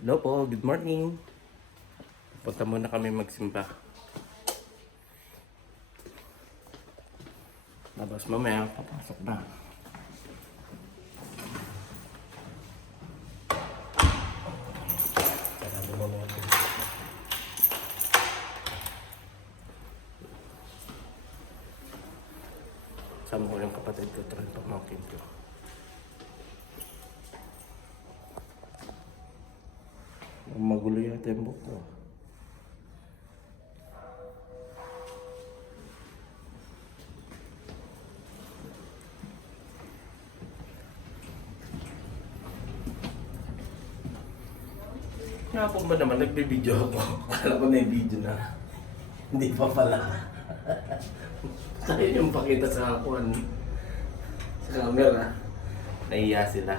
Hello po, good morning. Punta muna kami magsimba. Tapos mamaya, papasok na. Sarado mo na ito. Sama ko yung kapatid ko, try pamangkin ko. Magulo yata yung buhok ko. Nga po ba naman, nagbibideo ako. Akala ko na yung video na. Hindi pa pala. Tayo yung pakita sa akuan. Sa camera. Nahiya sila.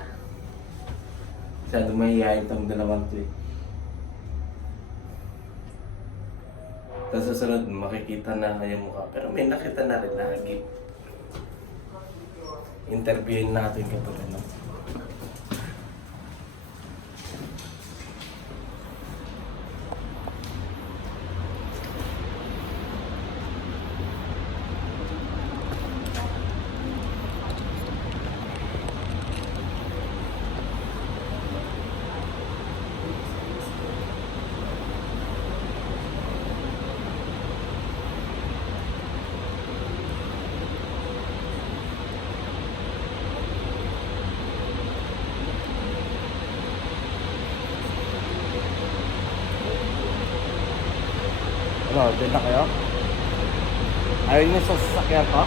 Masyado mahihayin itong dalawang to eh. Tapos susunod, makikita na yung mukha. Pero may nakita na rin lagi. Interviewin natin kapag ano. Ano, dyan na kayo? Ayaw niyo sa sasakyan ko?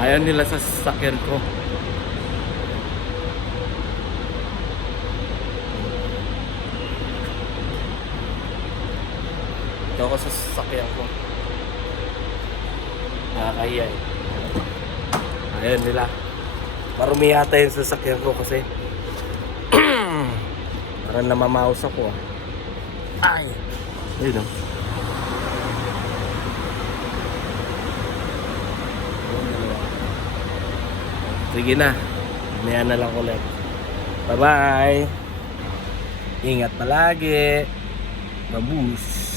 Ayaw nila sa sasakyan ko. Ito ako sa sasakyan ko. Nakakahiya eh. Ayaw nila. Marumi yata yung sasakyan ko kasi parang namamaos ako ah. Ay! Ayun o. Sige na. Mamaya na lang ulit. Bye-bye! Ingat palagi! Babush!